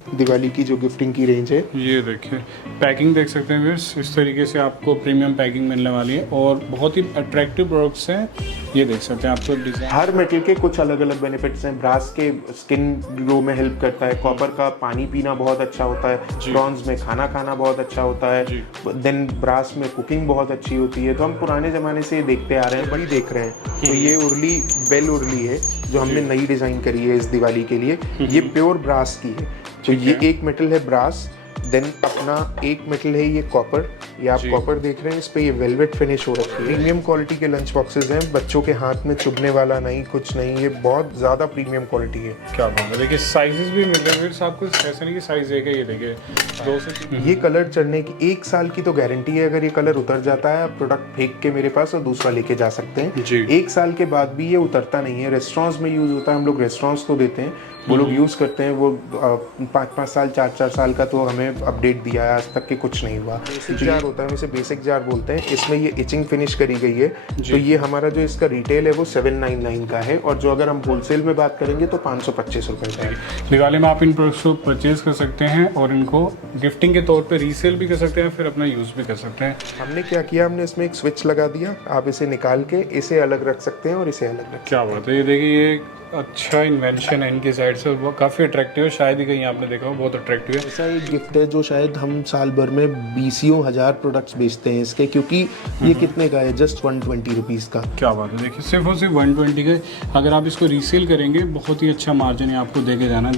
दिवाली की जो गिफ्टिंग की रेंज है। ये देखिए पैकिंग देख सकते हैं व्यूअर्स, इस तरीके से आपको प्रीमियम पैकिंग मिलने वाली है और बहुत ही अट्रैक्टिव प्रोडक्ट्स हैं। ये देख सकते हैं आपको डिज़ाइन। हर मेटल के कुछ अलग अलग बेनिफिट्स हैं। ब्रास के स्किन ग्लो में हेल्प करता है, कॉपर का पानी पीना बहुत अच्छा होता है, ब्रॉन्ज में खाना खाना बहुत अच्छा होता है, देन ब्रास में कुकिंग बहुत अच्छी होती है। तो हम पुराने ज़माने से देखते आ रहे हैं, बड़ी देख रहे हैं। तो ये उर्ली बेल उर्ली है जो हमने नई डिज़ाइन करी है इस दिवाली के लिए। ये प्योर ब्रास की है। तो ये एक मेटल है ब्रास, देन अपना एक मेटल है ये कॉपर। ये आप कॉपर देख रहे हैं, इस पे ये वेलवेट फिनिश हो रखी है। प्रीमियम क्वालिटी के लंच बॉक्सेस हैं, बच्चों के हाथ में चुभने वाला नहीं, कुछ नहीं, ये बहुत ज़्यादा प्रीमियम क्वालिटी है। क्या बात है, देखिए साइजेस भी मिल रहे हैं आपको, ऐसा नहीं कि साइज एक है। ये देखिए 2 से ये कलर चढ़ने की 1 साल की तो गारंटी है। अगर ये कलर उतर जाता है, आप प्रोडक्ट फेंक के मेरे पास और दूसरा लेके जा सकते हैं। 1 साल के बाद भी ये उतरता नहीं है। रेस्टोरेंट्स में यूज़ होता है, हम लोग रेस्टोरेंट्स को देते हैं, वो लोग यूज़ करते हैं। वो 5-5 साल 4-4 साल का तो हमें अपडेट दिया है, आज तक के कुछ नहीं हुआ। बेसिक जार होता है, इसे बेसिक जार बोलते हैं। इसमें ये इचिंग फिनिश करी गई है। तो ये हमारा जो इसका रिटेल है वो 799 का है, और जो अगर हम होलसेल में बात करेंगे तो 525 रुपये का है। दिवाली में आप इन प्रोडक्ट्स को परचेज कर सकते हैं और इनको गिफ्टिंग के तौर पे रीसेल भी कर सकते हैं, फिर अपना यूज़ भी कर सकते हैं। हमने क्या किया, हमने इसमें एक स्विच लगा दिया। आप इसे निकाल के इसे अलग रख सकते हैं और इसे अलग रख। क्या बात है, ये देखिए ये अच्छा इन्वेंशन है इनकी साइड से, वो काफ़ी अट्रैक्टिव है। शायद ही कहीं आपने देखा हो, बहुत अट्रैक्टिव है। ऐसा एक गिफ्ट है जो शायद हम साल भर में 20,000 प्रोडक्ट्स बेचते हैं इसके, क्योंकि ये कितने का है, जस्ट 120 रुपीज़ का। क्या बात है, देखिए सिर्फ और सिर्फ 120 के। अगर आप इसको रीसेल करेंगे बहुत ही अच्छा मार्जिन है आपको देके जाना है।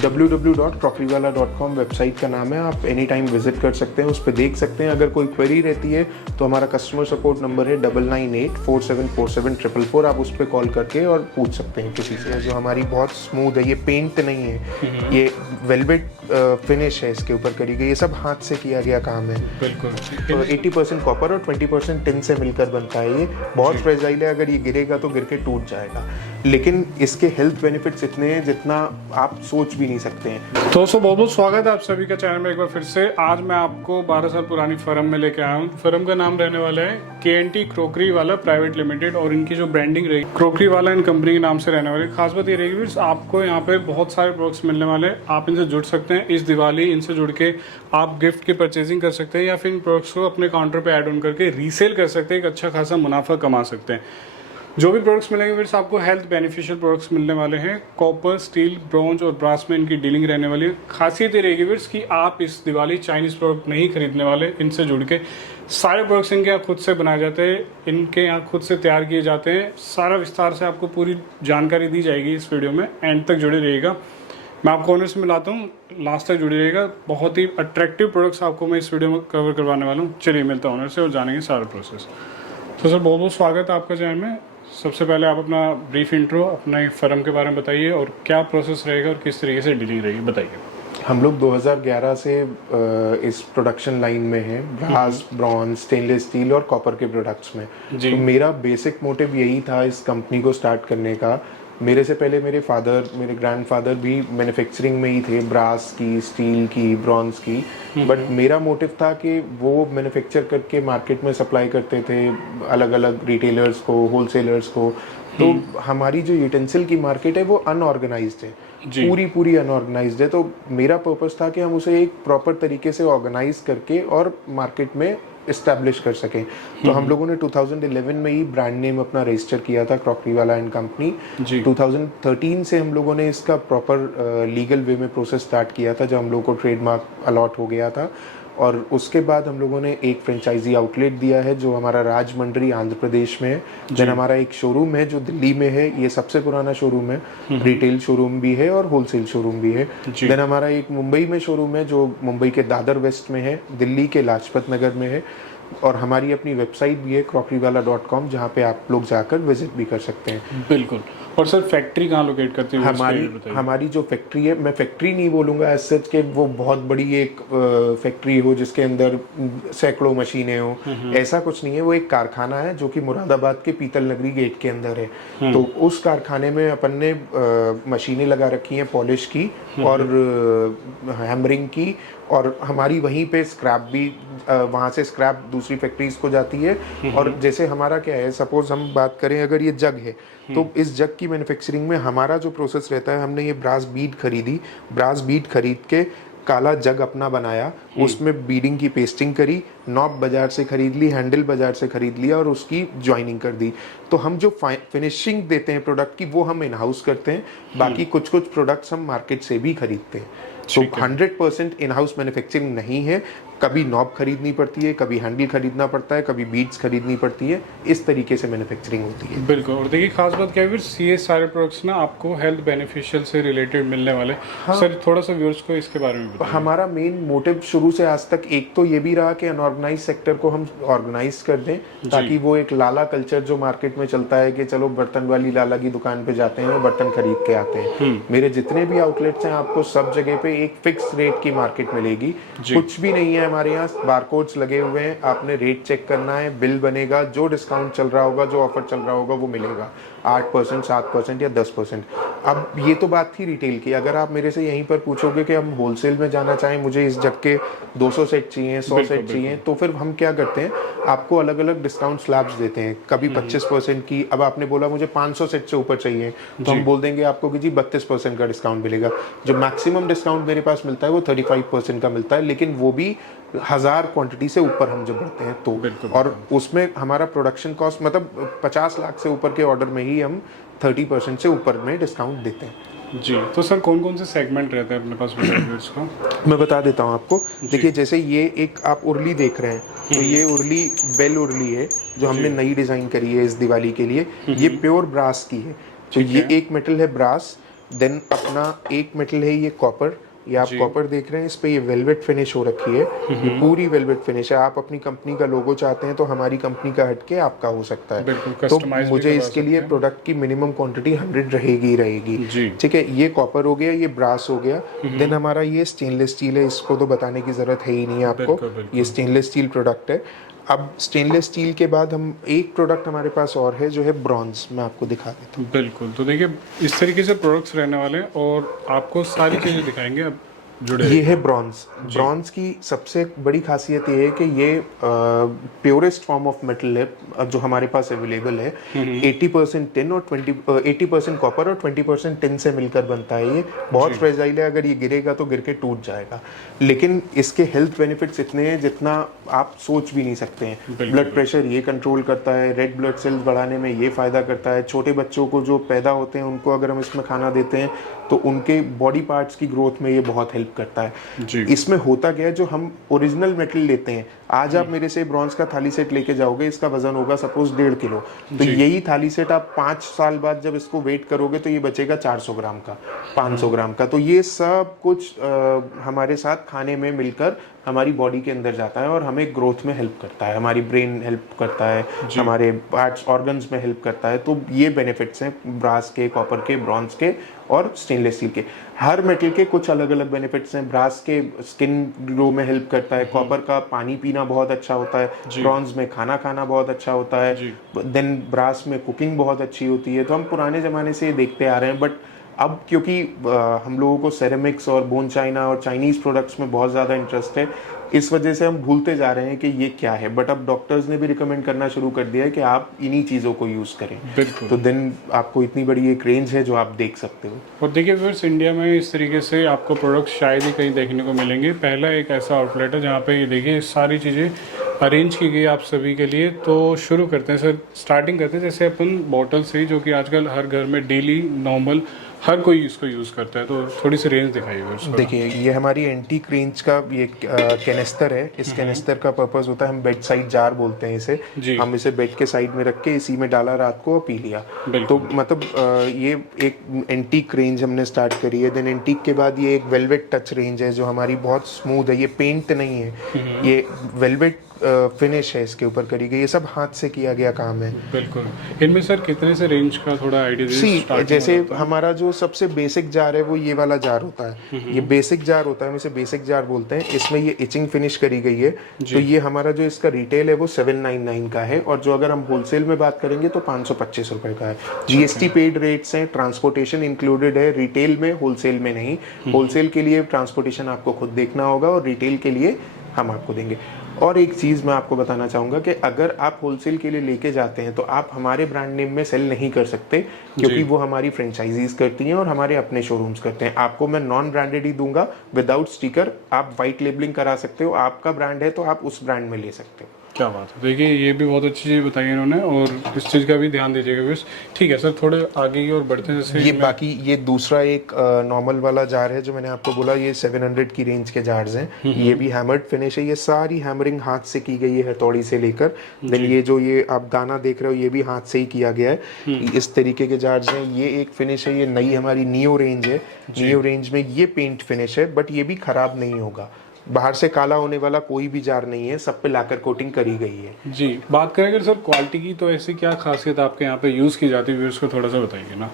www.crockerywala.com वेबसाइट का नाम है। आप एनी टाइम विजिट कर सकते हैं, उस पर देख सकते हैं। अगर कोई क्वेरी रहती है तो हमारा कस्टमर सपोर्ट नंबर है 9984747444। आप उस पर कॉल करके और पूछ सकते हैं किसी से। जो हमारी बहुत स्मूथ है, ये पेंट नहीं है, ये वेलवेट फिनिश है इसके ऊपर करी गई। ये सब हाथ से किया गया काम है। बिल्कुल। तो 80% कॉपर और 20% टिन से मिलकर बनता है। ये बहुत फ्रेजाइल है, अगर ये गिरेगा तो गिर के टूट जाएगा, लेकिन इसके हेल्थ बेनिफिट्स इतने हैं जितना आप सोच भी नहीं सकते हैं। तो दोस्तों बहुत बहुत स्वागत है आप सभी का चैनल में एक बार फिर से। आज मैं आपको 12 साल पुरानी फर्म में लेके आया हूँ। फर्म का नाम रहने वाला है KNT क्रॉकरी वाला प्राइवेट लिमिटेड, और इनकी जो ब्रांडिंग रहेगी क्रॉकरी वाला इन कंपनी के नाम से रहने वाली। खास बात ये रहेगी आपको यहाँ पे बहुत सारे प्रोडक्ट्स मिलने वाले हैं। आप इनसे जुड़ सकते हैं इस दिवाली, इनसे जुड़ के आप गिफ्ट की परचेजिंग कर सकते हैं या फिर इन प्रोडक्ट्स को अपने काउंटर पे ऐड ऑन करके रीसेल कर सकते हैं, एक अच्छा खासा मुनाफा कमा सकते हैं। जो भी प्रोडक्ट्स मिलेंगे फिर आपको हेल्थ बेनिफिशियल प्रोडक्ट्स मिलने वाले हैं। कॉपर, स्टील, ब्रॉन्ज और ब्रास में इनकी डीलिंग रहने वाली है। खासियत ये रहेगी फिर कि आप इस दिवाली चाइनीज़ प्रोडक्ट नहीं खरीदने वाले। इनसे जुड़ के सारे प्रोडक्ट्स इनके यहाँ खुद से बनाए जाते हैं, इनके यहाँ खुद से तैयार किए जाते हैं। सारा विस्तार से आपको पूरी जानकारी दी जाएगी इस वीडियो में, एंड तक जुड़े रहिएगा। मैं आपको ओनर से मिलाता हूँ, लास्ट तक जुड़े रहिएगा। बहुत ही अट्रैक्टिव प्रोडक्ट्स आपको मैं इस वीडियो में कवर करवाने वाला हूँ। चलिए मिलता हूँ ओनर से और जानेंगे सारा प्रोसेस। तो सर बहुत बहुत स्वागत है आपका चैनल में। सबसे पहले आप अपना ब्रीफ इंट्रो अपने फर्म के बारे में बताइए और क्या प्रोसेस रहेगा और किस तरीके से डीलिंग रहेगी, बताइए। हम लोग 2011 से इस प्रोडक्शन लाइन में हैं, ब्रास, ब्रॉन्ज, स्टेनलेस स्टील और कॉपर के प्रोडक्ट्स में। तो मेरा बेसिक मोटिव यही था इस कंपनी को स्टार्ट करने का। मेरे से पहले मेरे ग्रैंडफादर भी मैन्युफैक्चरिंग में ही थे, ब्रास की, स्टील की, ब्रॉन्ज की। बट मेरा मोटिव था कि वो मैन्युफैक्चर करके मार्केट में सप्लाई करते थे अलग अलग रिटेलर्स को, होलसेलर्स को। तो हमारी जो यूटेंसिल की मार्केट है वो अनऑर्गेनाइज्ड है, पूरी अनऑर्गेनाइज्ड है। तो मेरा पर्पस था कि हम उसे एक प्रॉपर तरीके से ऑर्गेनाइज करके और मार्केट में इस्टेब्लिश कर सकें। तो हम लोगों ने 2011 में ही ब्रांड नेम अपना रजिस्टर किया था, क्रॉकरी वाला एंड कंपनी। 2013 से हम लोगों ने इसका प्रॉपर लीगल वे में प्रोसेस स्टार्ट किया था, जब हम लोगों को ट्रेडमार्क अलॉट हो गया था। और उसके बाद हम लोगों ने एक फ्रेंचाइजी आउटलेट दिया है जो हमारा राजमंड्री आंध्र प्रदेश में है। देन हमारा एक शोरूम है जो दिल्ली में है, ये सबसे पुराना शोरूम है, रिटेल शोरूम भी है और होलसेल शोरूम भी है। देन हमारा एक मुंबई में शोरूम है जो मुंबई के दादर वेस्ट में है, दिल्ली के लाजपत नगर में है, और हमारी अपनी वेबसाइट भी है crockerywala.com, जहाँ पे आप लोग जाकर विजिट भी कर सकते हैं। बिल्कुल। और सर फैक्ट्री कहाँ लोकेट करती है? हमारी जो फैक्ट्री है, मैं फैक्ट्री नहीं बोलूँगा एज सच के वो बहुत बड़ी एक फैक्ट्री हो जिसके अंदर सैकड़ों मशीनें हो, ऐसा कुछ नहीं है। वो एक कारखाना है जो कि मुरादाबाद के पीतल नगरी गेट के अंदर है। तो उस कारखाने में अपन ने मशीनें लगा रखी हैं पॉलिश की और हैमरिंग की, और हमारी वहीं पे स्क्रैप भी, वहाँ से स्क्रैप दूसरी फैक्ट्रीज को जाती है। और जैसे हमारा क्या है, सपोज हम बात करें, अगर ये जग है तो इस जग की की मैन्युफैक्चरिंग में हमारा जो प्रोसेस रहता है, हमने ये ब्रास बीड खरीदी, ब्रास बीड खरीद के काला जग अपना बनाया, उसमें बीडिंग की पेस्टिंग करी, नॉब बाजार से खरीद ली, हैंडल बाजार से खरीद लिया और उसकी ज्वाइनिंग कर दी। तो हम जो फिनिशिंग देते हैं प्रोडक्ट की, वो हम इन हाउस करते हैं, बाकी कुछ कुछ प्रोडक्ट्स हम मार्केट से भी खरीदते हैं। तो 100% इन हाउस मैन्युफैक्चरिंग नहीं है, कभी नॉब खरीदनी पड़ती है, कभी हैंडल खरीदना पड़ता है, कभी बीड्स खरीदनी पड़ती है, इस तरीके से मैन्युफैक्चरिंग होती है। बिल्कुल। और देखिए खास बात क्या है व्यूअर्स, ये सारे प्रोडक्ट्स ना आपको हेल्थ बेनिफिशियल से रिलेटेड मिलने वाले। हाँ। सर थोड़ा सा व्यूअर्स को इसके बारे में बताइए। हमारा मेन मोटिव शुरू से आज तक एक तो ये भी रहा कि अनऑर्गेनाइज सेक्टर को हम ऑर्गेनाइज कर दें, ताकि वो एक लाला कल्चर जो मार्केट में चलता है कि चलो बर्तन वाली लाला की दुकान पे जाते हैं, बर्तन खरीद के आते हैं। मेरे जितने भी आउटलेट्स हैं, आपको सब जगह पे एक फिक्स रेट की मार्केट मिलेगी, कुछ भी नहीं है हमारे यहाँ, बारकोड्स लगे हुए हैं, आपने रेट चेक करना है, बिल बनेगा, जो डिस्काउंट चल रहा होगा, जो ऑफर चल रहा होगा वो मिलेगा, 8%, 7% या 10%। अब ये तो बात थी रिटेल की। अगर आप मेरे से यहीं पर पूछोगे कि हम होलसेल में जाना चाहें, मुझे इस जग के 200 सेट चाहिए, 100 सेट चाहिए, तो फिर हम क्या करते हैं, आपको अलग अलग डिस्काउंट स्लैब्स देते हैं। कभी 25% की, अब आपने बोला मुझे 500 सेट से ऊपर चाहिए, तो हम बोल देंगे आपको कि जी 32% का डिस्काउंट मिलेगा। जो मैक्सिमम डिस्काउंट मेरे पास मिलता है वो 35% का मिलता है, लेकिन वो भी 1000 क्वांटिटी से ऊपर हम जब बढ़ते हैं तो। और उसमें हमारा प्रोडक्शन कॉस्ट मतलब 50 लाख से ऊपर के ऑर्डर में ही हम 30% से ऊपर में डिस्काउंट देते हैं। जी। तो सर कौन कौन से सेगमेंट रहते हैं अपने पास व्यूअर्स को? मैं बता देता हूँ आपको। देखिए जैसे ये एक आप उर्ली देख रहे हैं, तो ये उर्ली बेल उर्ली है जो हमने नई डिजाइन करी है इस दिवाली के लिए। ये प्योर ब्रास की है। तो ये एक मेटल है ब्रास, देन अपना एक मेटल है ये कॉपर। ये आप कॉपर देख रहे हैं, इस पे ये वेलवेट फिनिश हो रखी है, ये पूरी वेलवेट फिनिश है। आप अपनी कंपनी का लोगो चाहते हैं तो हमारी कंपनी का हटके आपका हो सकता है। तो मुझे इसके लिए प्रोडक्ट की मिनिमम क्वांटिटी 100 रहेगी ही रहेगी। ठीक है, ये कॉपर हो गया, ये ब्रास हो गया। देन हमारा ये स्टेनलेस स्टील है, इसको तो बताने की जरूरत है ही नहीं आपको, ये स्टेनलेस स्टील प्रोडक्ट है। अब स्टेनलेस स्टील के बाद हम एक प्रोडक्ट हमारे पास और है जो है ब्रॉन्ज, मैं आपको दिखा देता हूँ। बिल्कुल। तो देखिए इस तरीके से प्रोडक्ट्स रहने वाले हैं और आपको सारी चीज़ें दिखाएंगे। अब ये है ब्रॉन्ज। ब्रॉन्ज की सबसे बड़ी खासियत ये है कि ये प्योरेस्ट फॉर्म ऑफ मेटल है जो हमारे पास अवेलेबल है। 80% टिन और 80% कॉपर और 20% टिन से मिलकर बनता है। ये बहुत फ्रेजाइल है, अगर ये गिरेगा तो गिर के टूट जाएगा, लेकिन इसके हेल्थ बेनिफिट्स इतने हैं जितना आप सोच भी नहीं सकते हैं। ब्लड प्रेशर ये कंट्रोल करता है, रेड ब्लड सेल्स बढ़ाने में ये फायदा करता है। छोटे बच्चों को जो पैदा होते हैं उनको अगर हम इसमें खाना देते हैं तो उनके बॉडी पार्ट्स की ग्रोथ में ये बहुत हेल्प करता है। इसमें होता क्या है, जो हम ओरिजिनल मेटल लेते हैं, आज आप मेरे से ब्रॉन्ज का थाली सेट लेके जाओगे, इसका वजन होगा सपोज 1.5 किलो, तो यही थाली सेट आप 5 साल बाद जब इसको वेट करोगे तो ये बचेगा 400 ग्राम का, 500 ग्राम का। तो ये सब कुछ हमारे साथ खाने में मिलकर हमारी बॉडी के अंदर जाता है और हमें ग्रोथ में हेल्प करता है, हमारी ब्रेन हेल्प करता है, हमारे पार्ट्स ऑर्गन्स में हेल्प करता है। तो ये बेनिफिट्स हैं ब्रास के, कॉपर के, ब्रॉन्ज के और स्टेनलेस स्टील के। हर मेटल के कुछ अलग अलग बेनिफिट्स हैं। ब्रास के स्किन ग्लो में हेल्प करता है, कॉपर का पानी पीना बहुत अच्छा होता है, ब्रॉन्ज में खाना खाना बहुत अच्छा होता है, देन ब्रास में कुकिंग बहुत अच्छी होती है। तो हम पुराने ज़माने से देखते आ रहे हैं, बट अब क्योंकि हम लोगों को सेरेमिक्स और बोन चाइना और चाइनीज़ प्रोडक्ट्स में बहुत ज़्यादा इंटरेस्ट है, इस वजह से हम भूलते जा रहे हैं कि ये क्या है। बट अब डॉक्टर्स ने भी रिकमेंड करना शुरू कर दिया है कि आप इन्हीं चीज़ों को यूज़ करें। तो देन आपको इतनी बड़ी एक रेंज है जो आप देख सकते हो। और देखिए व्यूअर्स, इंडिया में इस तरीके से आपको प्रोडक्ट शायद ही कहीं देखने को मिलेंगे। पहला एक ऐसा आउटलेट है जहाँ पे ये देखिए सारी चीज़ें अरेंज की गई आप सभी के लिए। तो शुरू करते हैं सर, स्टार्टिंग करते हैं जैसे अपन बॉटल से, जो कि आजकल हर घर में डेली नॉर्मल हर कोई इसको यूज़ करता है। तो थोड़ी सी रेंज दिखाइए उसको। देखिए ये हमारी एंटीक रेंज का ये कैनिस्टर है। इस कैनिस्टर का पर्पस होता है, हम बेड साइड जार बोलते हैं इसे। हम इसे बेड के साइड में रख के इसी में डाला रात को और पी लिया। तो मतलब ये एक एंटीक रेंज हमने स्टार्ट करी है। देन एंटीक के बाद ये एक वेलवेट टच रेंज है जो हमारी बहुत स्मूथ है। ये पेंट नहीं है, ये वेलवेट फिनिश है इसके ऊपर करी गई। ये सब हाथ से किया गया काम है। बिल्कुल। इनमें सर कितने से रेंज का थोड़ा आइडिया दीजिए। जैसे हमारा जो सबसे बेसिक जार है वो ये वाला जार होता है। ये बेसिक जार होता है, हम इसे बेसिक जार बोलते हैं। इसमें ये इचिंग फिनिश करी गई है। तो ये हमारा जो इसका रिटेल है वो 799 का है, और जो अगर हम होलसेल में बात करेंगे तो 525 रुपए का है। GST पेड रेट्स हैं, ट्रांसपोर्टेशन इंक्लूडेड है रिटेल में, होलसेल में नहीं। होलसेल के लिए ट्रांसपोर्टेशन आपको खुद देखना होगा और रिटेल के लिए हम आपको देंगे। और एक चीज़ मैं आपको बताना चाहूँगा कि अगर आप होलसेल के लिए लेके जाते हैं तो आप हमारे ब्रांड नेम में सेल नहीं कर सकते, क्योंकि वो हमारी फ्रेंचाइजीज करती हैं और हमारे अपने शोरूम्स करते हैं। आपको मैं नॉन ब्रांडेड ही दूंगा विदाउट स्टिकर, आप वाइट लेबलिंग करा सकते हो, आपका ब्रांड है तो आप उस ब्रांड में ले सकते हो। क्या बात है, देखिए ये भी बहुत अच्छी चीज़ बताई इन्होंने और इस चीज़ का भी ध्यान दीजिएगा बस। ठीक है सर, थोड़े आगे की ओर बढ़ते हैं। जैसे ये बाकी ये दूसरा एक नॉर्मल वाला जार है जो मैंने आपको बोला, ये 700 की रेंज के जार्स हैं। ये भी हैमर्ड फिनिश है, ये सारी हैमरिंग हाथ से की गई है हथौड़ी से लेकर। देन ये जो ये आप दाना देख रहे हो ये भी हाथ से ही किया गया है। इस तरीके के जार्स हैं। ये एक फिनिश है, ये नई हमारी नियो रेंज है। नियो रेंज में ये पेंट फिनिश है, बट ये भी खराब नहीं होगा। बाहर से काला होने वाला कोई भी जार नहीं है, सब पे लाकर कोटिंग करी गई है। जी, बात करें अगर सर क्वालिटी की, तो ऐसी क्या खासियत आपके यहाँ पे यूज़ की जाती है, उसको थोड़ा सा बताइए ना।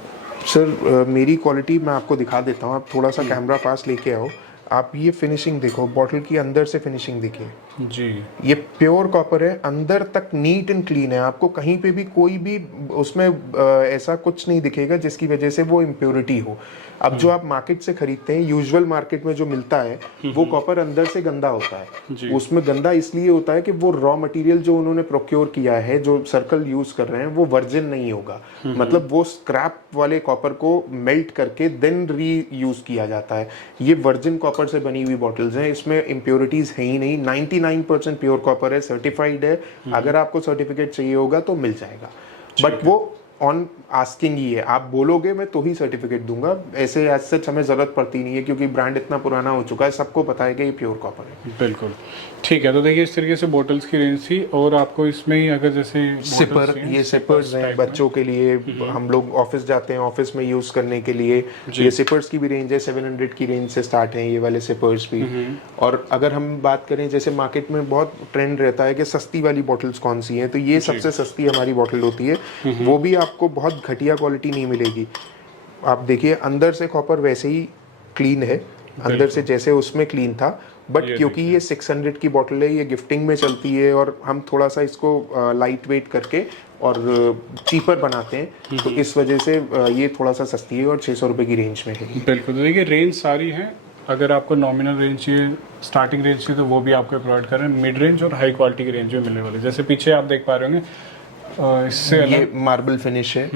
सर मेरी क्वालिटी मैं आपको दिखा देता हूँ, आप थोड़ा सा कैमरा पास लेके आओ। आप ये फिनिशिंग देखो, बॉटल की अंदर से फिनिशिंग देखिए जी। ये प्योर कॉपर है, अंदर तक नीट एंड क्लीन है। आपको कहीं पे भी कोई भी उसमें ऐसा कुछ नहीं दिखेगा जिसकी वजह से वो इम्प्योरिटी हो। अब जो आप मार्केट से खरीदते हैं, यूजुअल मार्केट में जो मिलता है वो कॉपर अंदर से गंदा होता है। उसमें गंदा इसलिए होता है कि वो रॉ मटेरियल जो उन्होंने प्रोक्योर किया है, जो सर्कल यूज कर रहे हैं, वो वर्जिन नहीं होगा। मतलब वो स्क्रैप वाले कॉपर को मेल्ट करके देन री यूज किया जाता है। ये वर्जिन कॉपर से बनी हुई बॉटल्स हैं, इसमें इम्प्योरिटीज है ही नहीं। 99% प्योर कॉपर है, सर्टिफाइड है। अगर आपको सर्टिफिकेट चाहिए होगा तो मिल जाएगा, बट वो ऑन आस्किंग ही है। आप बोलोगे मैं तो ही सर्टिफिकेट दूंगा, ऐसे एज सच हमें जरूरत पड़ती नहीं है, क्योंकि ब्रांड इतना पुराना हो चुका है, सबको पता है कि ये प्योर कॉपर है। बिल्कुल ठीक है। तो देखिए इस तरीके से बोटल्स की रेंज थी, और आपको इसमें ही अगर जैसे सिपर, ये सिपर्स हैं बच्चों के लिए, हम लोग ऑफिस जाते हैं, ऑफिस में यूज करने के लिए। ये सिपर्स की भी रेंज है, 700 की रेंज से स्टार्ट है ये वाले सिपर्स भी। और अगर हम बात करें, जैसे मार्केट में बहुत ट्रेंड रहता है कि सस्ती वाली बॉटल्स कौन सी हैं, तो ये सबसे सस्ती हमारी बॉटल होती है। वो भी आपको बहुत घटिया क्वालिटी नहीं मिलेगी। आप देखिए अंदर से कॉपर वैसे ही क्लीन है, अंदर से जैसे उसमें क्लीन था, बट क्योंकि ये 600 की बॉटल है, ये गिफ्टिंग में चलती है, और हम थोड़ा सा इसको लाइट वेट करके और चीपर बनाते हैं, तो इस वजह से ये थोड़ा सा सस्ती है और 600 रुपये की रेंज में है। बिल्कुल, तो देखिए रेंज सारी है। अगर आपको नॉमिनल रेंज चाहिए, स्टार्टिंग रेंज चाहिए, तो वो भी आपको प्रोवाइड कर रहे हैं। मिड रेंज और हाई क्वालिटी की रेंज में मिलने वाली, जैसे पीछे आप देख पा रहे होंगे, इससे ये मार्बल फिनिश है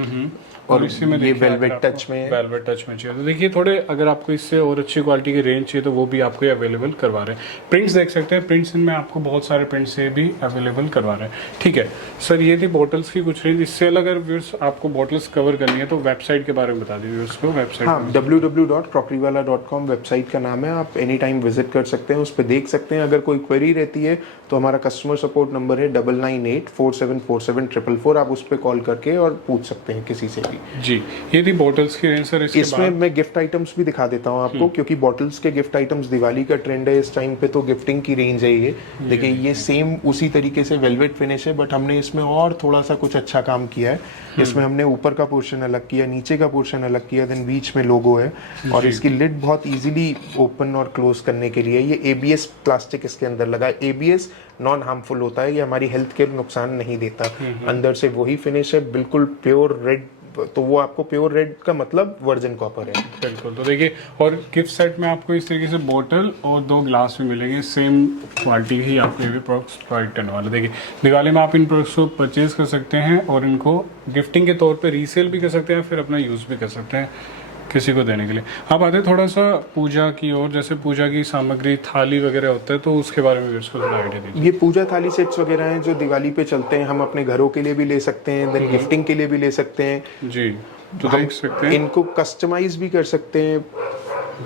और इसी में ये वेलवेट टच में चाहिए। तो देखिए थोड़े अगर आपको इससे और अच्छी क्वालिटी की रेंज चाहिए तो वो भी आपको अवेलेबल करवा रहे हैं। प्रिंट्स देख सकते हैं, प्रिंट्स इनमें आपको बहुत सारे प्रिंट्स ये भी अवेलेबल करवा रहे हैं। ठीक है सर, ये थी बॉटल्स की कुछ रेंज। इससे अलग अगर व्यूअर्स आपको बॉटल्स कवर करनी है तो वेबसाइट के बारे में बता दीजिए व्यूअर्स को। वेबसाइट हाँ, www.crockerywala.com वेबसाइट का नाम है। आप एनी टाइम विजिट कर सकते हैं, उस पर देख सकते हैं। अगर कोई क्वेरी रहती है तो हमारा कस्टमर सपोर्ट नंबर है 9984747444। आप उस पर कॉल करके और पूछ सकते हैं किसी से भी। जी, ये थी बॉटल्स की रेंज सर। इसमें मैं गिफ्ट आइटम्स भी दिखा देता हूँ आपको, क्योंकि बॉटल्स के गिफ्ट आइटम्स, दिवाली का ट्रेंड है इस टाइम पे, तो गिफ्टिंग की रेंज है ये। देखिए ये सेम उसी तरीके से वेलवेट फिनिश है, बट हमने इसमें और थोड़ा सा कुछ अच्छा काम किया है। इसमें हमने ऊपर का पोर्शन अलग किया, नीचे का पोर्शन अलग किया, देन बीच में लोगो है, और इसकी लिड बहुत इजीली ओपन और क्लोज करने के लिए ये ABS प्लास्टिक इसके अंदर लगा है। ABS नॉन हार्मफुल होता है, ये हमारी हेल्थ के नुकसान नहीं देता। अंदर से वही फिनिश है, बिल्कुल प्योर रेड, तो वो आपको प्योर रेड का मतलब वर्जिन कॉपर है। बिल्कुल, तो देखिए और गिफ्ट सेट में आपको इस तरीके से बोतल और 2 ग्लास भी मिलेंगे, सेम क्वालिटी ही आपको ये भी प्रोडक्ट्स प्रोवाइड करने वाले। देखिए दिवाली में आप इन प्रोडक्ट्स को परचेज कर सकते हैं और इनको गिफ्टिंग के तौर पे रीसेल भी कर सकते हैं, फिर अपना यूज़ भी कर सकते हैं किसी को देने के लिए। आप आते थोड़ा सा पूजा की ओर, जैसे पूजा की सामग्री, थाली वगैरह होता है, तो उसके बारे में भी उसको थोड़ा आइडिया दीजिए। ये पूजा थाली सेट्स वगैरह हैं जो दिवाली पे चलते हैं, हम अपने घरों के लिए भी ले सकते हैं, देन गिफ्टिंग के लिए भी ले सकते हैं जी, तो देख सकते हैं इनको कस्टमाइज भी कर सकते हैं।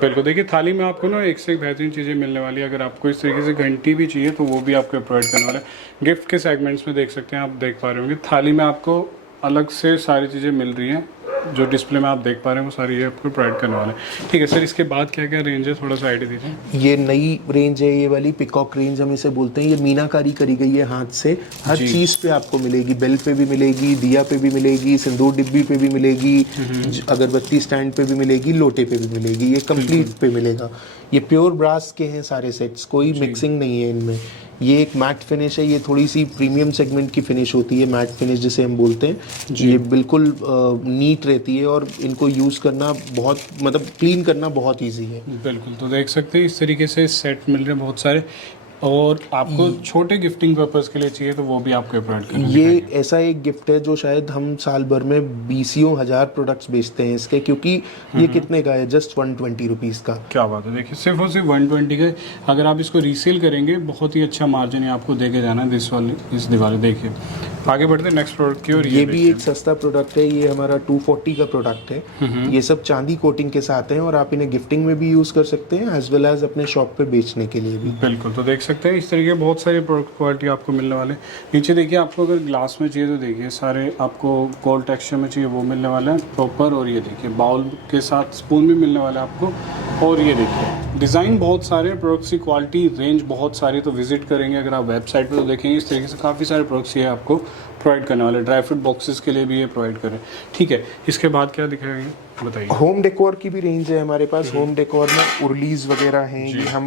बिल्कुल, देखिए थाली में आपको ना एक से एक बेहतरीन चीज़ें मिलने वाली है। अगर आपको इस तरीके से घंटी भी चाहिए तो वो भी आपको प्रोवाइड करने वाला है। गिफ्ट के सेगमेंट्स में देख सकते हैं, आप देख पा रहे होंगे थाली में आपको अलग से सारी चीज़ें मिल रही हैं, जो डिस्प्ले में आप देख पा रहे हैं वो सारी ये आपको प्रोवाइड करने वाले हैं। ठीक है सर, इसके बाद क्या क्या रेंज है, थोड़ा सा आइडिया दीजिए। ये नई रेंज है, ये वाली पिकॉक रेंज हम इसे बोलते हैं। ये मीनाकारी करी गई है हाथ से, हर चीज़ पे आपको मिलेगी। बेल पे भी मिलेगी, दिया पे भी मिलेगी, सिंदूर डिब्बी पे भी मिलेगी, अगरबत्ती स्टैंड पे भी मिलेगी, लोटे पे भी मिलेगी, ये कंप्लीट पे मिलेगा। ये प्योर ब्रास के हैं सारे सेट्स, कोई मिक्सिंग नहीं है इनमें। ये एक मैट फिनिश है, ये थोड़ी सी प्रीमियम सेगमेंट की फिनिश होती है, मैट फिनिश जिसे हम बोलते हैं। ये बिल्कुल नीट रहती है और इनको यूज़ करना बहुत, मतलब क्लीन करना बहुत इजी है। बिल्कुल, तो देख सकते हैं इस तरीके से सेट मिल रहे हैं बहुत सारे। और आपको छोटे गिफ्टिंग पर्पस के लिए चाहिए तो वो भी आपको प्रोवाइड करेंगे। ये ऐसा एक गिफ्ट है जो शायद हम साल भर में 20,000 प्रोडक्ट्स बेचते हैं इसके, क्योंकि ये कितने का है, जस्ट 120 रुपीज़ का। क्या बात है, देखिए सिर्फ और सिर्फ 120 के अगर आप इसको रीसेल करेंगे बहुत ही अच्छा मार्जिन है आपको देके जाना है इस दिवाली। देखिए आगे बढ़ते हैं नेक्स्ट प्रोडक्ट की और ये भी एक सस्ता प्रोडक्ट है, ये हमारा 240 का प्रोडक्ट है। ये सब चांदी कोटिंग के साथ हैं और आप इन्हें गिफ्टिंग में भी यूज़ कर सकते हैं एज वेल एज अपने शॉप पे बेचने के लिए भी। बिल्कुल, तो देख सकते हैं इस तरीके बहुत सारी प्रोडक्ट क्वालिटी आपको मिलने वाले। नीचे देखिए आपको अगर ग्लास में चाहिए तो देखिए सारे आपको गोल्ड टेक्सचर में चाहिए वो मिलने वाला है प्रॉपर। और ये देखिए बाउल के साथ स्पून भी मिलने वाला है आपको। और ये देखिए डिज़ाइन बहुत सारे, प्रोडक्ट्स की क्वालिटी रेंज बहुत सारी। तो विजिट करेंगे अगर आप वेबसाइट पर तो देखेंगे इस तरीके से काफ़ी सारे प्रोडक्ट्स ये आपको प्रोवाइड करने वाले। ड्राई फ्रूट बॉक्सेस के लिए भी ये प्रोवाइड करें। ठीक है, इसके बाद क्या दिखाएंगे बताइए। होम डेकोर की भी रेंज है हमारे पास। होम डेकोर में उर्लीज वगैरह हैं। ये हम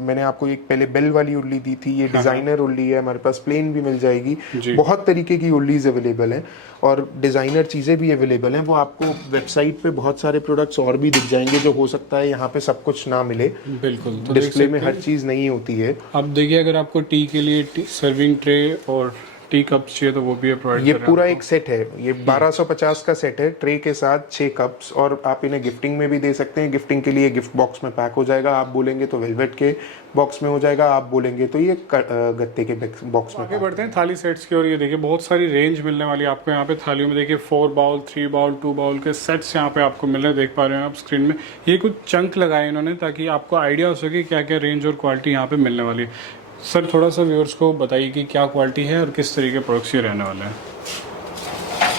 मैंने आपको एक पहले बेल वाली उर्ली दी थी, ये डिज़ाइनर उर्ली है हमारे पास। प्लेन भी मिल जाएगी, बहुत तरीके की उर्लीज अवेलेबल हैं और डिज़ाइनर चीज़ें भी अवेलेबल हैं। वो आपको वेबसाइट पे बहुत सारे प्रोडक्ट्स और भी दिख जाएंगे जो हो सकता है यहाँ पे सब कुछ ना मिले। बिल्कुल, तो डिस्प्ले में हर चीज़ नहीं होती है। अब देखिए अगर आपको टी के लिए सर्विंग ट्रे और टी कप्स चाहिए तो वो भी प्रोवाइड ये पूरा एक सेट है। ये 1250 का सेट है, ट्रे के साथ 6 कप्स। और आप इन्हें गिफ्टिंग में भी दे सकते हैं। गिफ्टिंग के लिए गिफ्ट बॉक्स में पैक हो जाएगा, आप बोलेंगे तो वेलवेट के बॉक्स में हो जाएगा, आप बोलेंगे तो ये गत्ते के बॉक्स में। आगे बढ़ते हैं थाली सेट्स की और ये देखिए बहुत सारी रेंज मिलने वाली है आपको यहाँ पे थालियों में। देखिए 4 बाउल, 3 बाउल, 2 बाउल के सेट्स यहाँ पे आपको मिल रहे हैं, देख पा रहे हैं आप स्क्रीन में। ये कुछ चंक लगाए इन्होंने ताकि आपको आइडिया हो सके क्या क्या रेंज और क्वालिटी यहाँ पे मिलने वाली है। सर थोड़ा सा व्यूअर्स को बताइए कि क्या क्वालिटी है और किस तरीके प्रोडक्ट्स ये रहने वाले हैं।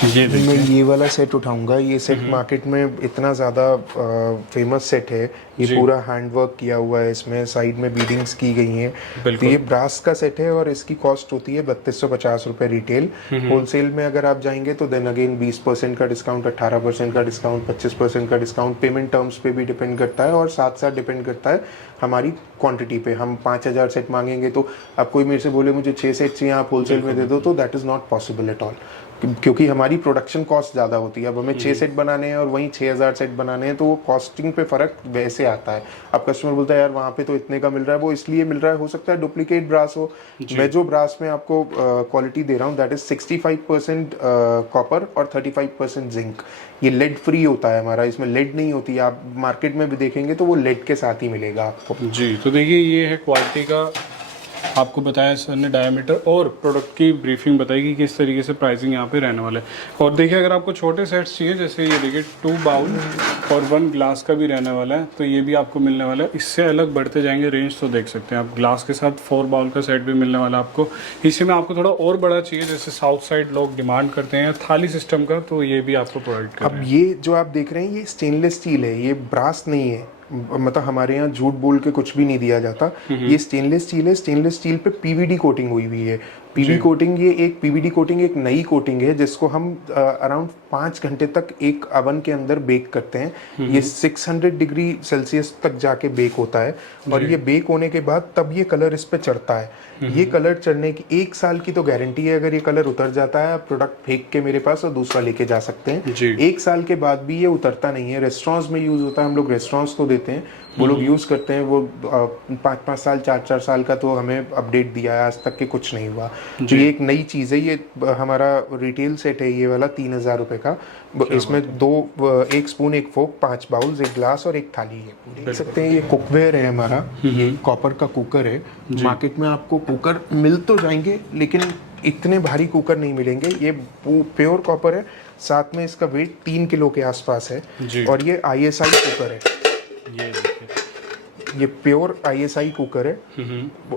मैं ये वाला सेट उठाऊंगा। ये सेट मार्केट में इतना ज़्यादा फेमस सेट है। ये पूरा हैंडवर्क किया हुआ है, इसमें साइड में बीडिंग्स की गई हैं। तो ये ब्रास का सेट है और इसकी कॉस्ट होती है 3250 रुपये रिटेल। होलसेल में अगर आप जाएंगे तो देन अगेन 20% का डिस्काउंट, 18% का डिस्काउंट, 25% का डिस्काउंट पेमेंट टर्म्स पे भी डिपेंड करता है और साथ साथ डिपेंड करता है हमारी क्वांटिटी पे। हम 5000 सेट मांगेंगे तो आप कोई मेरे से बोले मुझे 6 सेट चाहिए, आप होलसेल में दे दो, तो that is not possible at all, क्योंकि हमारी प्रोडक्शन कॉस्ट ज़्यादा होती है। अब हमें 6 सेट बनाने हैं और वहीं 6000 सेट बनाने हैं, तो वो कॉस्टिंग पे फ़र्क वैसे आता है। अब कस्टमर बोलता है यार वहाँ पे तो इतने का मिल रहा है, वो इसलिए मिल रहा है, हो सकता है डुप्लीकेट ब्रास हो। मैं जो ब्रास में आपको क्वालिटी दे रहा हूँ दैट इज़ 65% कॉपर और 35% जिंक। ये लेड फ्री होता है हमारा, इसमें लेड नहीं होती। आप मार्केट में भी देखेंगे तो वो लेड के साथ ही मिलेगा आपको। जी, तो देखिए ये है क्वालिटी का आपको बताया सर ने डायमीटर और प्रोडक्ट की ब्रीफिंग बताई कि किस तरीके से प्राइसिंग यहाँ पे रहने वाला है। और देखिए अगर आपको छोटे सेट्स चाहिए जैसे ये देखिए 2 बाउल और 1 ग्लास का भी रहने वाला है, तो ये भी आपको मिलने वाला है। इससे अलग बढ़ते जाएंगे रेंज, तो देख सकते हैं आप ग्लास के साथ 4 बाउल का सेट भी मिलने वाला है आपको। इसी में आपको थोड़ा और बड़ा चाहिए जैसे साउथ साइड लोग डिमांड करते हैं थाली सिस्टम का, तो ये भी आपको प्रोवाइड कर रहे हैं। अब ये जो आप देख रहे हैं ये स्टेनलेस स्टील है, ये ब्रास नहीं है। मतलब हमारे यहाँ झूठ बोल के कुछ भी नहीं दिया जाता। ये स्टेनलेस स्टील है। स्टेनलेस स्टील पे पीवीडी कोटिंग हुई हुई है। पीवीडी कोटिंग, ये एक पीवीडी कोटिंग एक नई कोटिंग है जिसको हम अराउंड 5 घंटे तक एक अवन के अंदर बेक करते हैं। ये 600 डिग्री सेल्सियस तक जाके बेक होता है और ये बेक होने के बाद तब ये कलर इस पे चढ़ता है। ये कलर चढ़ने की 1 साल की तो गारंटी है। अगर ये कलर उतर जाता है आप प्रोडक्ट फेंक के मेरे पास और दूसरा लेके जा सकते हैं। 1 साल के बाद भी ये उतरता नहीं है। रेस्टोरेंट्स में यूज होता है, हम लोग रेस्टोरेंट्स को देते हैं, वो लोग यूज़ करते हैं। वो 5-5 साल 4-4 साल का तो हमें अपडेट दिया है, आज तक के कुछ नहीं हुआ। तो ये एक नई चीज़ है। ये हमारा रिटेल सेट है ये वाला 3000 रुपये का। इसमें 1 स्पून, 1 फोक, 5 बाउल्स, 1 ग्लास और 1 थाली है। देख सकते हैं ये कुकवेयर है हमारा। ये कॉपर का कुकर है। मार्केट में आपको कुकर मिल तो जाएंगे लेकिन इतने भारी कुकर नहीं मिलेंगे। ये प्योर कॉपर है, साथ में इसका वेट 3 किलो के आसपास है और ये ISI कुकर है। ये प्योर ISI कुकर है।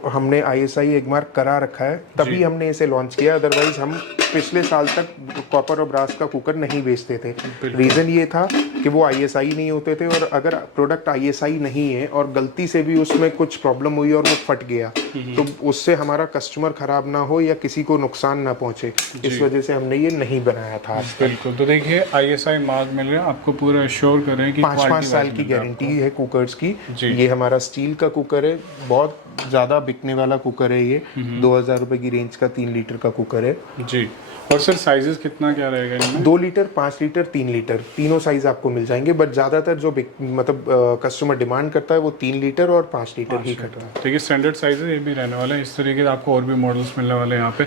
हमने ISI एक बार करा रखा है तभी हमने इसे लॉन्च किया, अदरवाइज हम पिछले साल तक कॉपर और ब्रास का कुकर नहीं बेचते थे। रीज़न ये था कि वो ISI नहीं होते थे, और अगर प्रोडक्ट ISI नहीं है और गलती से भी उसमें कुछ प्रॉब्लम हुई और वो फट गया तो उससे हमारा कस्टमर खराब ना हो या किसी को नुकसान ना पहुंचे, इस वजह से हमने ये नहीं बनाया था। बिल्कुल, तो देखिए ISI मार्क मिल रहे हैं आपको, पूरा एश्योर कर रहे हैं कि 5-5 साल की गारंटी है कुकर्स की। ये हमारा स्टील का कुकर है, बहुत ज़्यादा बिकने वाला कुकर है ये। 2000 रुपये की रेंज का 3 लीटर का कुकर है जी। और सर साइजेस कितना क्या रहेगा इनमें? 2 लीटर, 5 लीटर, 3 लीटर, तीनों साइज आपको मिल जाएंगे। बट ज़्यादातर जो मतलब कस्टमर डिमांड करता है वो 3 लीटर और 5 लीटर ही करता है। देखिए स्टैंडर्ड साइजेस ये भी रहने वाले हैं। इस तरीके से आपको और भी मॉडल्स मिलने वाले हैं यहाँ पे।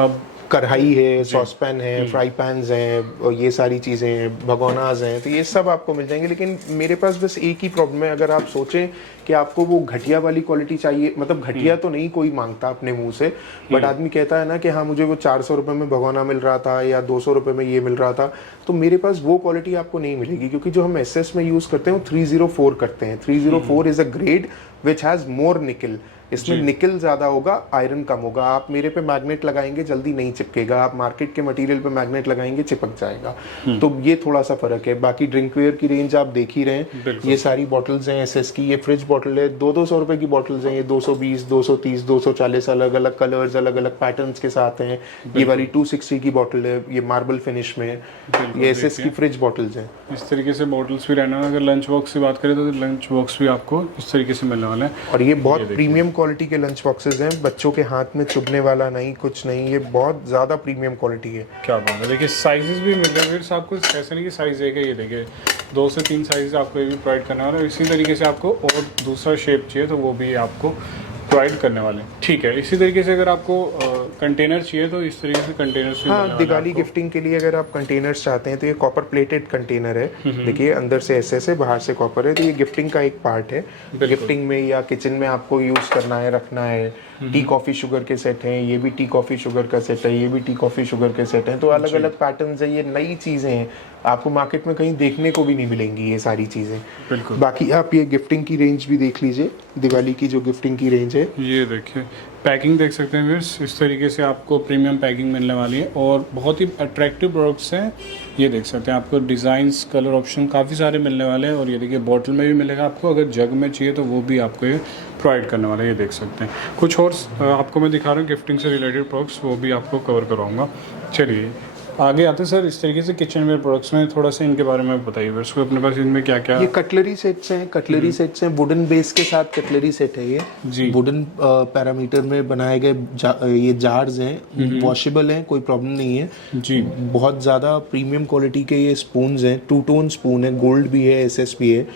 अब कढ़ाई है, सॉस पैन है, फ्राई पैन्स हैं, और ये सारी चीज़ें हैं, भगोनाज हैं, तो ये सब आपको मिल जाएंगे। लेकिन मेरे पास बस एक ही प्रॉब्लम है, अगर आप सोचें कि आपको वो घटिया वाली क्वालिटी चाहिए, मतलब घटिया तो नहीं कोई मांगता अपने मुंह से, बट आदमी कहता है ना कि हाँ मुझे वो 400 रुपये में भगोना मिल रहा था या 200 रुपये में ये मिल रहा था, तो मेरे पास वो क्वालिटी आपको नहीं मिलेगी। क्योंकि जो हम एसएस में यूज़ करते हैं वो 304 करते हैं। 304 is a grade which has more निकल। इसमें निकल ज़्यादा होगा, आयरन कम होगा। आप मेरे पे मैग्नेट लगाएंगे जल्दी नहीं चिपकेगा, आप मार्केट के मटेरियल पे मैग्नेट लगाएंगे चिपक जाएगा। तो ये थोड़ा सा फर्क है। बाकी ड्रिंकवेयर की रेंज आप देख ही रहे हैं, ये सारी बॉटल्स हैं एसएस की। ये फ्रिज बॉटल है, 200 रुपए की बॉटल्स हैं। ये 220, 230, 240 अलग अलग कलर्स, अलग अलग पैटर्न्स के साथ हैं। ये वाली 260 की बॉटल है, ये मार्बल फिनिश में है। ये एसएस की फ्रिज बॉटल्स हैं। इस तरीके से बॉटल्स भी रहने वाले। अगर लंच बॉक्स की बात करें तो लंच बॉक्स भी आपको इस तरीके से मिलने वाले हैं। और ये बहुत प्रीमियम क्वालिटी के लंच बॉक्सेस हैं, बच्चों के हाथ में चुभने वाला नहीं, कुछ नहीं, ये बहुत ज़्यादा प्रीमियम क्वालिटी है। क्या बात है। देखिए साइजेस भी मिल रहे हैं आपको, ऐसा नहीं कि साइज एक है। ये देखिए 2 से 3 साइज आपको ये भी प्रोवाइड करने वाला है। इसी तरीके से आपको और दूसरा शेप चाहिए तो वो भी आपको प्रोवाइड करने वाले हैं। ठीक है, इसी तरीके से अगर आपको कंटेनर चाहिए तो इस तरीके से कंटेनर्स भी हाँ, दिवाली गिफ्टिंग के लिए अगर आप कंटेनर्स चाहते हैं तो ये कॉपर प्लेटेड कंटेनर है। देखिए अंदर से एसएस है, बाहर से कॉपर है, तो ये गिफ्टिंग का एक पार्ट है। गिफ्टिंग में या किचन में आपको यूज़ करना है, रखना है। टी कॉफ़ी शुगर के सेट हैं, ये भी टी कॉफ़ी शुगर का सेट है, ये भी टी कॉफ़ी शुगर के सेट हैं। तो अलग अलग पैटर्न्स है, ये नई चीज़ें हैं, आपको मार्केट में कहीं देखने को भी नहीं मिलेंगी ये सारी चीज़ें। बिल्कुल। बाकी आप ये गिफ्टिंग की रेंज भी देख लीजिए, दिवाली की जो गिफ्टिंग की रेंज है। ये देखिए पैकिंग देख सकते हैं व्यूअर्स, इस तरीके से आपको प्रीमियम पैकिंग मिलने वाली है और बहुत ही अट्रैक्टिव प्रोडक्ट्स हैं। ये देख सकते हैं आपको डिज़ाइंस, कलर ऑप्शन काफ़ी सारे मिलने वाले हैं। और ये देखिए बॉटल में भी मिलेगा आपको, अगर जग में चाहिए तो वो भी आपको ये प्रोवाइड करने वाला है। ये देख सकते हैं कुछ और आपको मैं दिखा रहा हूँ गिफ्टिंग से रिलेटेड प्रोडक्ट्स, वो भी आपको कवर करवाऊँगा। चलिए आगे आते हैं सर। इस तरीके से किचन वेयर प्रोडक्ट्स में थोड़ा सा इनके बारे में बताइए व्यूअर्स को, अपने पास इनमें क्या क्या। ये कटलरी सेट्स हैं, कटलरी सेट्स हैं, वुडन बेस के साथ कटलरी सेट है ये जी। वुडन पैरामीटर में बनाए गए ये जार्स हैं, वॉशेबल हैं, कोई प्रॉब्लम नहीं है जी। बहुत ज़्यादा प्रीमियम क्वालिटी के ये स्पून्स हैं, 2 टोन स्पून है, गोल्ड भी है, एसएस भी है।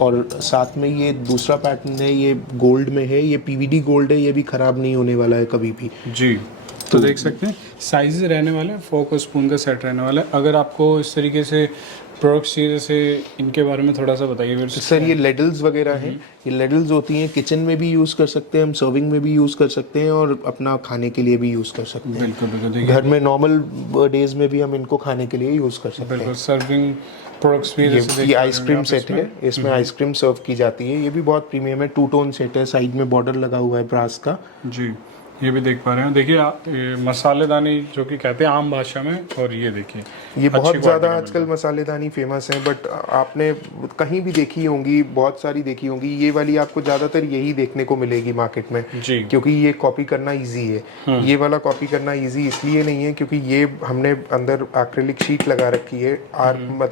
और साथ में ये दूसरा पैटर्न है, ये गोल्ड में है, ये पीवीडी गोल्ड है, ये भी ख़राब नहीं होने वाला है कभी भी जी। तो देख सकते हैं साइज रहने वाले हैं, फोक और स्पून का सेट रहने वाला है। अगर आपको इस तरीके से प्रोडक्ट्स चाहिए, जैसे इनके बारे में थोड़ा सा बताइए सर। ये लेडल्स वगैरह हैं, ये लेडल्स होती हैं, किचन में भी यूज़ कर सकते हैं हम, सर्विंग में भी यूज़ कर सकते हैं और अपना खाने के लिए भी यूज़ कर सकते हैं। बिल्कुल बिल्कुल। घर में नॉर्मल डेज में भी हम इनको खाने के लिए यूज़ कर सकते हैं। बिल्कुल सर्विंग प्रोडक्ट्स भी। ये आइसक्रीम सेट है, इसमें आइसक्रीम सर्व की जाती है, ये भी बहुत प्रीमियम है। 2 टोन सेट है, साइड में बॉर्डर लगा हुआ है ब्रास का। जी ये भी देख पा रहे हैं। देखिए ये मसालेदानी जो कि कहते हैं आम भाषा में, और ये देखिए ये बहुत ज़्यादा आजकल मसालेदानी फेमस है, बट आपने कहीं भी देखी होंगी, बहुत सारी देखी होंगी, ये वाली आपको ज़्यादातर यही देखने को मिलेगी मार्केट में जी। क्योंकि ये कॉपी करना इजी है। ये वाला कॉपी करना इजी इसलिए नहीं है क्योंकि ये हमने अंदर एक्रिलिक शीट लगा रखी है,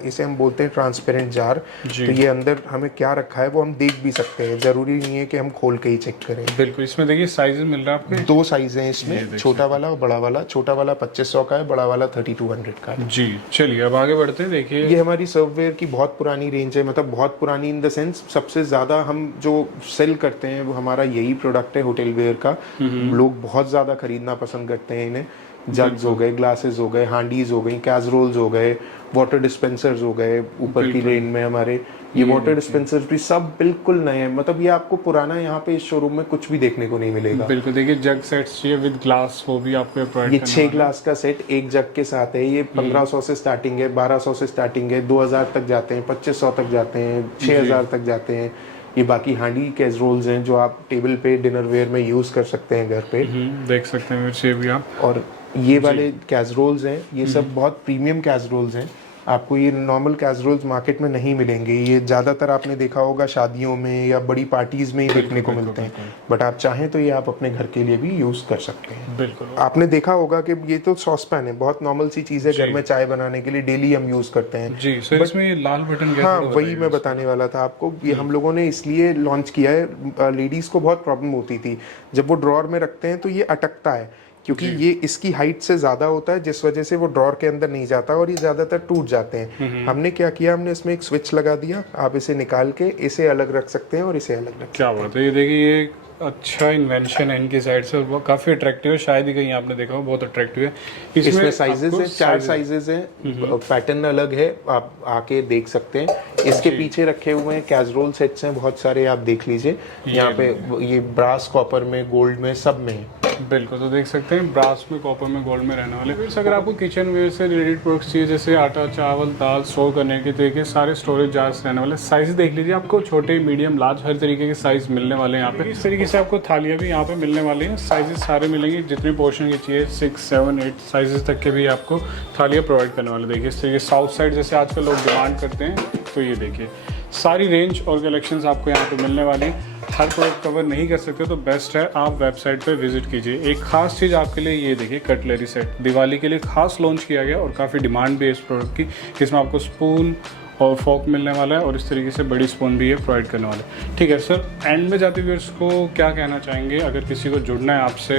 इसे हम बोलते हैं ट्रांसपेरेंट जार। तो ये अंदर हमें क्या रखा है वो हम देख भी सकते हैं, ज़रूरी नहीं है कि हम खोल के ही चेक करें। बिल्कुल। इसमें देखिए साइज मिल रहा है आपको, 2 साइज हैं इसमें, छोटा वाला और बड़ा वाला। छोटा वाला 2500 का है, बड़ा वाला 3200 का है। जी चलिए अब आगे बढ़ते हैं। देखिए ये हमारी सर्ववेयर की बहुत पुरानी रेंज है, मतलब बहुत पुरानी इन द सेंस सबसे ज़्यादा हम जो सेल करते हैं वो हमारा यही प्रोडक्ट है होटल वेयर का। लोग बहुत ज़्यादा खरीदना पसंद करते हैं इन्हें। जग्स हो गए, ग्लासेस हो गए, हांडीज हो गई, कैसरोल्स हो गए, वाटर डिस्पेंसर्स हो गए ऊपर की रेंज में हमारे। ये वाटर डिस्पेंसर्स भी सब बिल्कुल नए हैं, मतलब ये आपको पुराना यहाँ पे इस शोरूम में कुछ भी देखने को नहीं मिलेगा। बिल्कुल। देखिए जग सेट्स चाहिए विद ग्लास, वो भी आपको प्रोवाइड ये 6 ग्लास का सेट एक जग के साथ है। ये 1500 से स्टार्टिंग है, 1200 से स्टार्टिंग है, 2000 तक जाते हैं, 2500 तक जाते हैं, 6000 तक जाते हैं। ये बाकी हांडी कैसरोल्स हैं जो आप टेबल पे डिनर वेयर में यूज कर सकते हैं घर पे। देख सकते हैं ये भी आप। और ये वाले कैसरोल्स हैं, ये सब बहुत प्रीमियम कैसरोल्स हैं। आपको ये नॉर्मल कैसरोल्स मार्केट में नहीं मिलेंगे, ये ज़्यादातर आपने देखा होगा शादियों में या बड़ी पार्टीज़ में ही देखने को मिलते हैं। बट आप चाहें तो ये आप अपने घर के लिए भी यूज़ कर सकते हैं। बिल्कुल। आपने देखा होगा कि ये तो सॉस पैन है, बहुत नॉर्मल सी चीज़ है, घर में चाय बनाने के लिए डेली हम यूज़ करते हैं। जी सर। इसमें ये लाल बटन क्या? हाँ वही मैं बताने वाला था आपको। ये हम लोगों ने इसलिए लॉन्च किया है, लेडीज़ को बहुत प्रॉब्लम होती थी जब वो ड्रॉअर में रखते हैं तो ये अटकता है क्योंकि ये इसकी हाइट से ज़्यादा होता है, जिस वजह से वो ड्रॉर के अंदर नहीं जाता और ये ज़्यादातर टूट जाते हैं। हमने क्या किया, हमने इसमें एक स्विच लगा दिया, आप इसे निकाल के इसे अलग रख सकते हैं और इसे अलग रख। क्या बात है, ये देखिए ये अच्छा इन्वेंशन है इनकी साइड से, वो काफ़ी अट्रैक्टिव है, शायद ही कहीं आपने देखा हो, बहुत अट्रैक्टिव है। इसमें साइजेस है, 4 साइजेस हैं, पैटर्न अलग है, आप आके देख सकते हैं। इसके पीछे रखे हुए हैं कैसरोल सेट्स हैं बहुत सारे, आप देख लीजिए यहाँ पे, ये ब्रास, कॉपर में, गोल्ड में, सब में है। बिल्कुल, तो देख सकते हैं ब्रास में, कॉपर में, गोल्ड में रहने वाले। फिर अगर आपको किचन वेयर से रिलेटेड प्रोडक्ट्स चाहिए, जैसे आटा, चावल, दाल स्टोर करने के तरीके, सारे स्टोरेज जार्स रहने वाले। साइज देख लीजिए, आपको छोटे, मीडियम, लार्ज, हर तरीके के साइज मिलने वाले हैं यहाँ पे। इस तरीके से आपको थालियाँ भी यहाँ पे मिलने वाली हैं, साइजेस सारे मिलेंगे, जितने पोर्शन की चाहिए 6, 7, 8 साइजेस तक के भी आपको थालियाँ प्रोवाइड करने वाले। देखिए इस तरीके साउथ साइड जैसे आजकल लोग डिमांड करते हैं, तो ये देखिए सारी रेंज और कलेक्शंस आपको यहाँ पे मिलने वाली हैं। हर प्रोडक्ट कवर नहीं कर सकते तो बेस्ट है आप वेबसाइट पे विजिट कीजिए। एक खास चीज़ आपके लिए ये देखिए, कटलरी सेट दिवाली के लिए खास लॉन्च किया गया और काफ़ी डिमांड भी है इस प्रोडक्ट की। इसमें आपको स्पून और फोक मिलने वाला है और इस तरीके से बड़ी स्पून भी ये प्रोवाइड करने वाले। ठीक है सर, एंड में जाते व्यूअर्स को क्या कहना चाहेंगे, अगर किसी को जुड़ना है आपसे,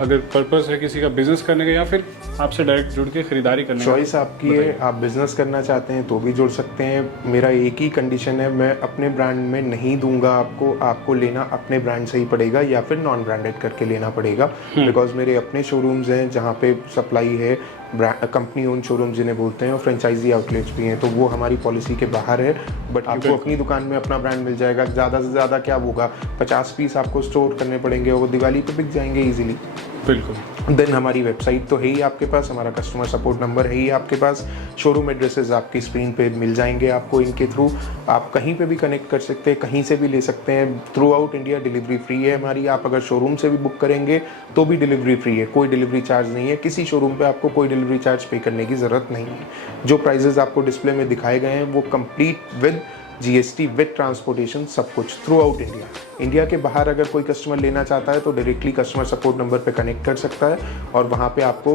अगर पर्पस है किसी का बिजनेस करने का या फिर आपसे डायरेक्ट जुड़ के खरीदारी करने का? चॉइस आपकी है, आप बिजनेस करना चाहते हैं तो भी जुड़ सकते हैं। मेरा एक ही कंडीशन है, मैं अपने ब्रांड में नहीं दूंगा आपको, आपको लेना अपने ब्रांड से ही पड़ेगा या फिर नॉन ब्रांडेड करके लेना पड़ेगा। बिकॉज मेरे अपने शोरूम्स हैं जहाँ पे सप्लाई है, कंपनी ओन शोरूम जिन्हें बोलते हैं, और फ्रेंचाइजी आउटलेट्स भी हैं, तो वो हमारी पॉलिसी के बाहर है। बट आपको अपनी दुकान में अपना ब्रांड मिल जाएगा। ज़्यादा से ज़्यादा क्या होगा, 50 पीस आपको स्टोर करने पड़ेंगे और वो दिवाली पे बिक जाएंगे ईजिली। बिल्कुल। देन हमारी वेबसाइट तो है ही आपके पास, हमारा कस्टमर सपोर्ट नंबर है ही आपके पास, शोरूम एड्रेसेस आपकी स्क्रीन पे मिल जाएंगे आपको। इनके थ्रू आप कहीं पे भी कनेक्ट कर सकते हैं, कहीं से भी ले सकते हैं। Through out India delivery free है हमारी। आप अगर शोरूम से भी बुक करेंगे तो भी डिलीवरी फ्री है, कोई डिलीवरी चार्ज नहीं है। किसी शोरूम पे आपको कोई डिलीवरी चार्ज पे करने की ज़रूरत नहीं है। जो प्राइजेस आपको डिस्प्ले में दिखाए गए हैं वो complete with GST, with transportation, सब कुछ थ्रू आउट इंडिया। इंडिया के बाहर अगर कोई कस्टमर लेना चाहता है तो डायरेक्टली कस्टमर सपोर्ट नंबर पे कनेक्ट कर सकता है और वहाँ पे आपको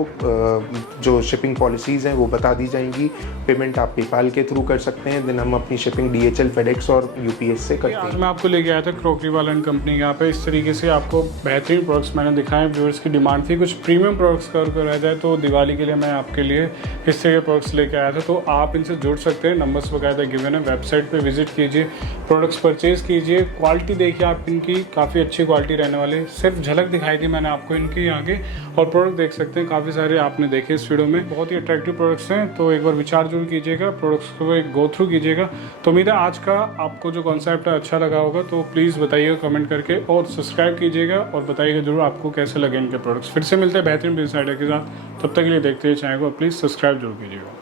जो शिपिंग पॉलिसीज़ हैं वो बता दी जाएंगी। पेमेंट आप पेपाल के थ्रू कर सकते हैं। देन हम अपनी शिपिंग DHL, FedEx और UPS से करते हैं। आज मैं आपको लेके आया था क्रॉकरी वाला एंड कंपनी। यहाँ पे इस तरीके से आपको बेहतरीन प्रोडक्ट्स मैंने दिखाए। व्यूअर्स की डिमांड थी कुछ प्रीमियम प्रोडक्ट्स कर रह जाए, तो दिवाली के लिए मैं आपके लिए इस तरह के प्रोडक्ट्स लेके आया था। तो आप इनसे जुड़ सकते हैं, नंबर्स वगैरह गिवन है। वेबसाइट पर विजिट कीजिए, प्रोडक्ट्स परचेज कीजिए, क्वालिटी देखिए आप इनकी, काफ़ी अच्छी क्वालिटी रहने वाली। सिर्फ झलक दिखाई थी मैंने आपको इनकी आगे, और प्रोडक्ट देख सकते हैं काफ़ी सारे आपने देखे इस वीडियो में। बहुत ही अट्रैक्टिव प्रोडक्ट्स हैं, तो एक बार विचार जरूर कीजिएगा, प्रोडक्ट्स को एक गो थ्रू कीजिएगा। तो उम्मीद है आज का आपको जो कॉन्सेप्ट है अच्छा लगा होगा, तो प्लीज़ बताइएगा कमेंट करके और सब्सक्राइब कीजिएगा और बताइएगा जरूर आपको कैसे लगे इनके प्रोडक्ट्स। फिर से मिलते हैं बेहतरीन बिजनेस आइडिया के साथ, तब तक के लिए देखते हैं चैनल को, प्लीज़ सब्सक्राइब जरूर कीजिएगा।